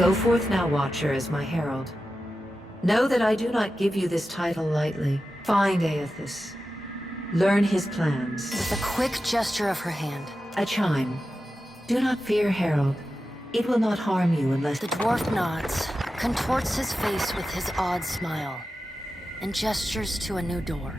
Go forth now, Watcher, as my herald. Know that I do not give you this title lightly. Find Aethys. Learn his plans. With a quick gesture of her hand, A chime. Do not fear, Herald. It will not harm you unless... the dwarf nods, contorts his face with his odd smile, and gestures to a new door.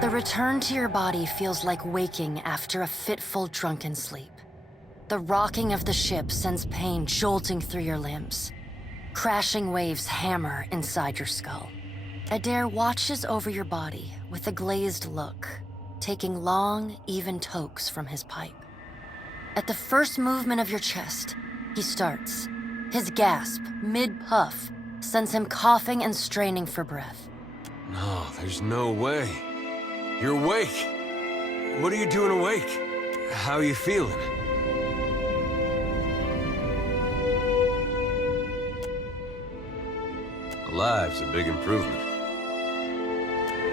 The return to your body feels like waking after a fitful drunken sleep. The rocking of the ship sends pain jolting through your limbs. Crashing waves hammer inside your skull. Adair watches over your body with a glazed look, taking long, even tokes from his pipe. At the first movement of your chest, he starts. His gasp, mid-puff, sends him coughing and straining for breath. No, there's no way. You're awake. What are you doing awake? How are you feeling? Alive's a big improvement.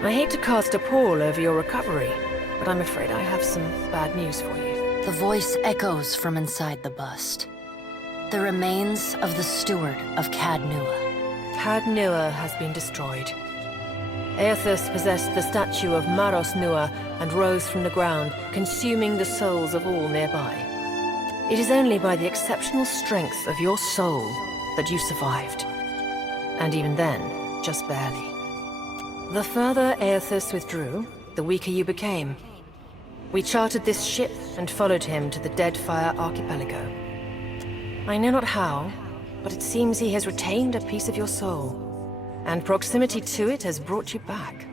I hate to cast a pall over your recovery, but I'm afraid I have some bad news for you. The voice echoes from inside the bust. The remains of the steward of Cad Nua. Cad Nua has been destroyed. Aethys possessed the statue of Maros Nua and rose from the ground, consuming the souls of all nearby. It is only by the exceptional strength of your soul that you survived. And even then, just barely. The further Aethys withdrew, the weaker you became. We chartered this ship and followed him to the Deadfire Archipelago. I know not how, but it seems he has retained a piece of your soul. And proximity to it has brought you back.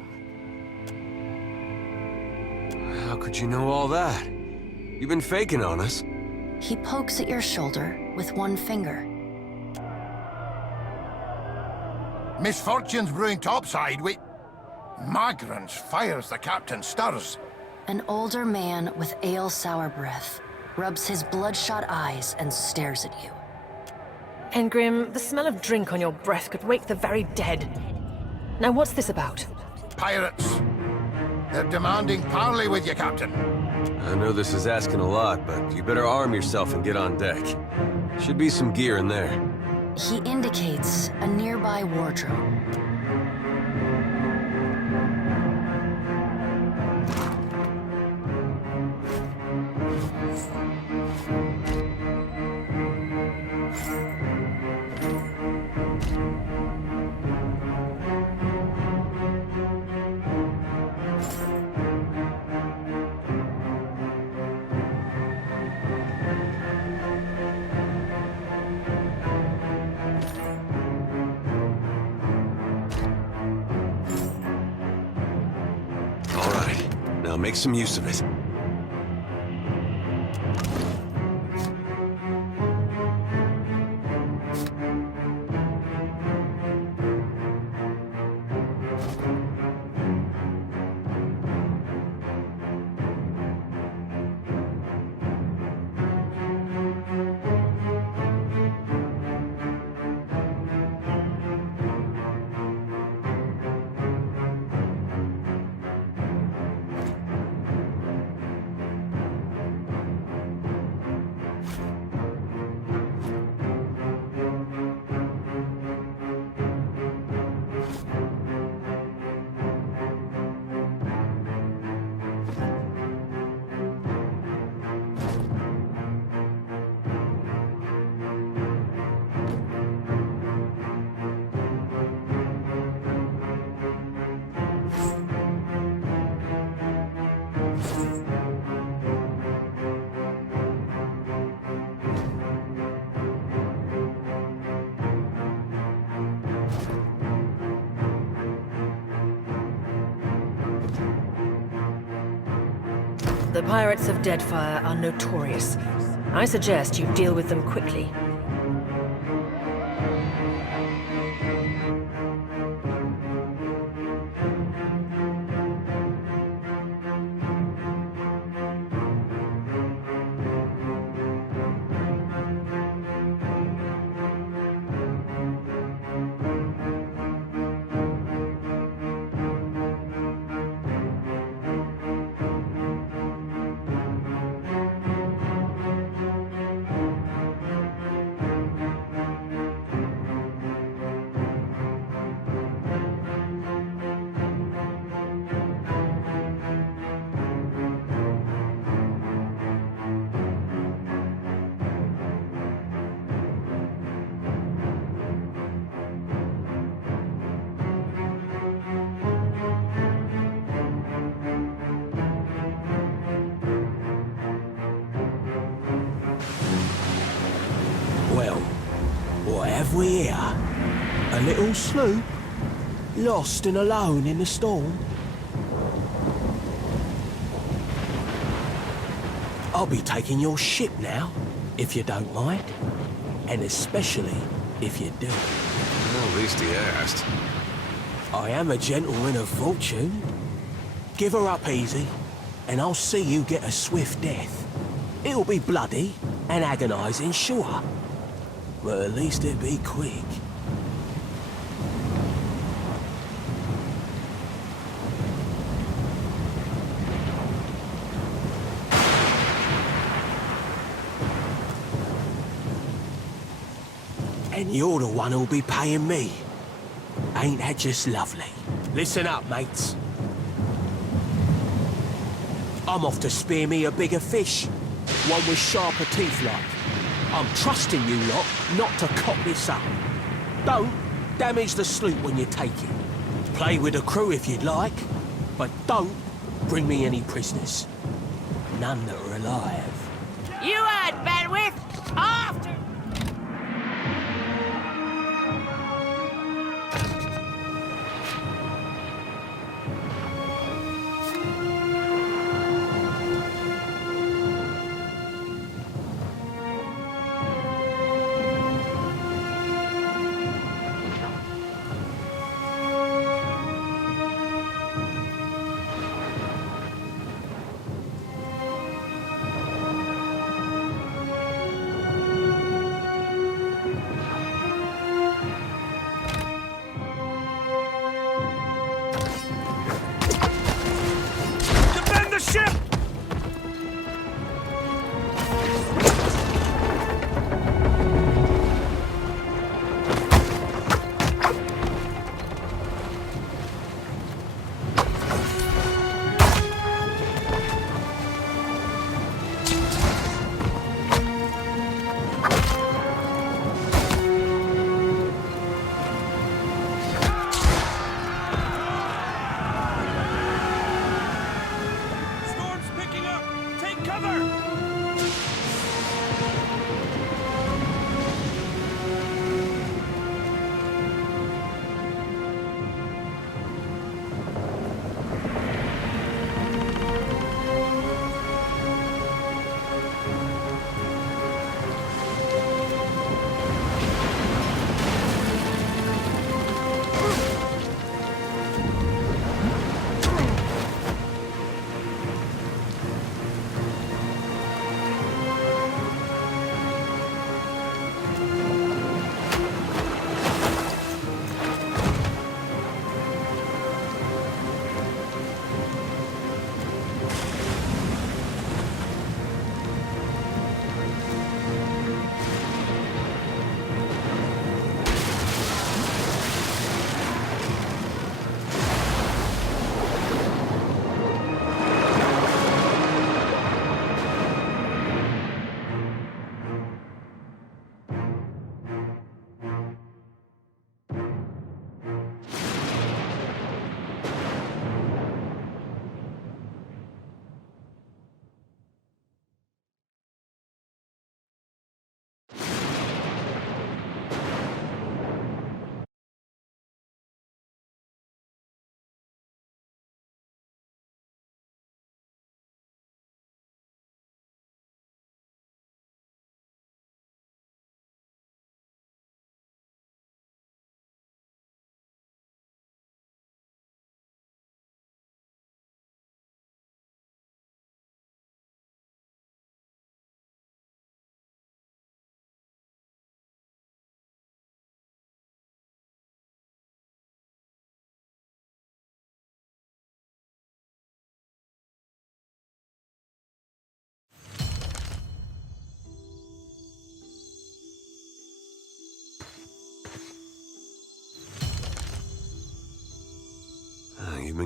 How could you know all that? You've been faking on us. He pokes at your shoulder with one finger. Misfortune's brewing topside. Magrans fires the captain stirs. An older man with ale-sour breath rubs his bloodshot eyes and stares at you. Engrim, the smell of drink on your breath could wake the very dead. Now what's this about? Pirates. They're demanding parley with you, Captain. I know this is asking a lot, but you better arm yourself and get on deck. Should be some gear in there. He indicates a nearby wardrobe. Make some use of it. The pirates of Deadfire are notorious. I suggest you deal with them quickly. Well, what have we here? A little sloop? Lost and alone in the storm? I'll be taking your ship now, if you don't mind. And especially if you do. Well, at least he asked. I am a gentleman of fortune. Give her up easy, and I'll see you get a swift death. It'll be bloody and agonizing, sure. But at least it'll be quick. And you're the one who'll be paying me. Ain't that just lovely? Listen up, mates. I'm off to spear me a bigger fish. One with sharper teeth like. I'm trusting you lot not to cop this up. Don't damage the sloop when you take it. Play with the crew if you'd like, but don't bring me any prisoners. None that are alive. You heard, Benwith! After!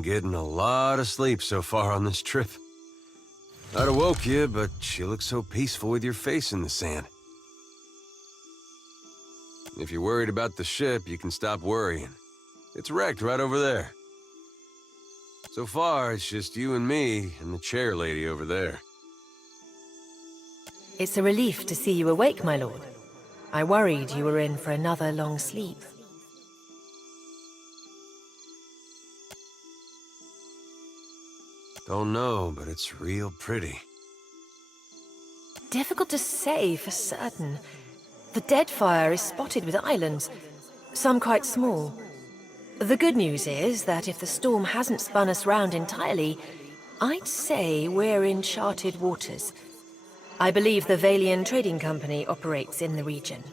been getting a lot of sleep so far on this trip. I'd have woke you, but you look so peaceful with your face in the sand. If you're worried about the ship, you can stop worrying. It's wrecked right over there. So far, it's just you and me and the chair lady over there. It's a relief to see you awake, my lord. I worried you were in for another long sleep. Don't know, but it's real pretty. Difficult to say for certain. The Deadfire is spotted with islands, some quite small. The good news is that if the storm hasn't spun us round entirely, I'd say we're in charted waters. I believe the Valian Trading Company operates in the region.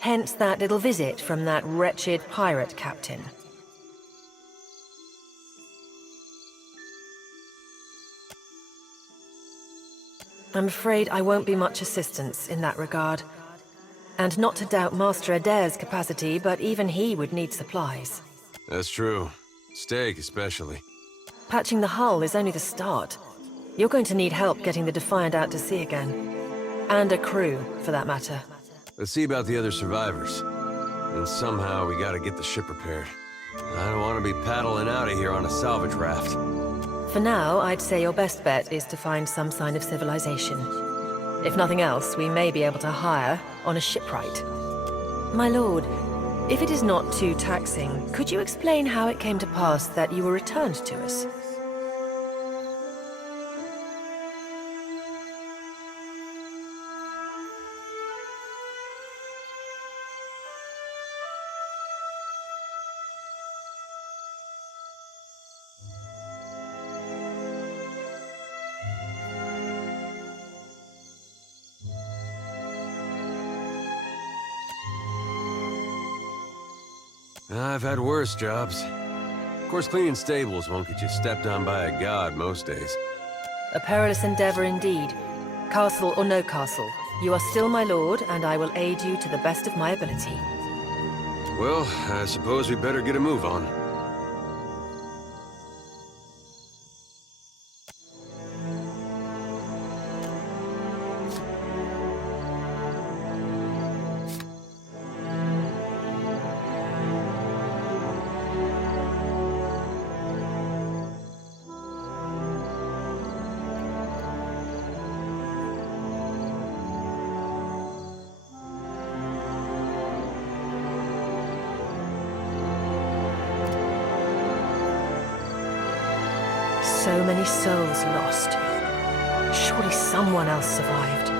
Hence that little visit from that wretched pirate captain. I'm afraid I won't be much assistance in that regard. And not to doubt Master Adair's capacity, but even he would need supplies. That's true. Steak, especially. Patching the hull is only the start. You're going to need help getting the Defiant out to sea again. And a crew, for that matter. Let's see about the other survivors. And somehow we gotta get the ship repaired. I don't want to be paddling out of here on a salvage raft. For now, I'd say your best bet is to find some sign of civilization. If nothing else, we may be able to hire on a shipwright. My lord, if it is not too taxing, could you explain how it came to pass that you were returned to us? I've had worse jobs. Of course, cleaning stables won't get you stepped on by a god most days. A perilous endeavor indeed. Castle or no castle, you are still my lord, and I will aid you to the best of my ability. Well, I suppose we better get a move on. So many souls lost. Surely someone else survived.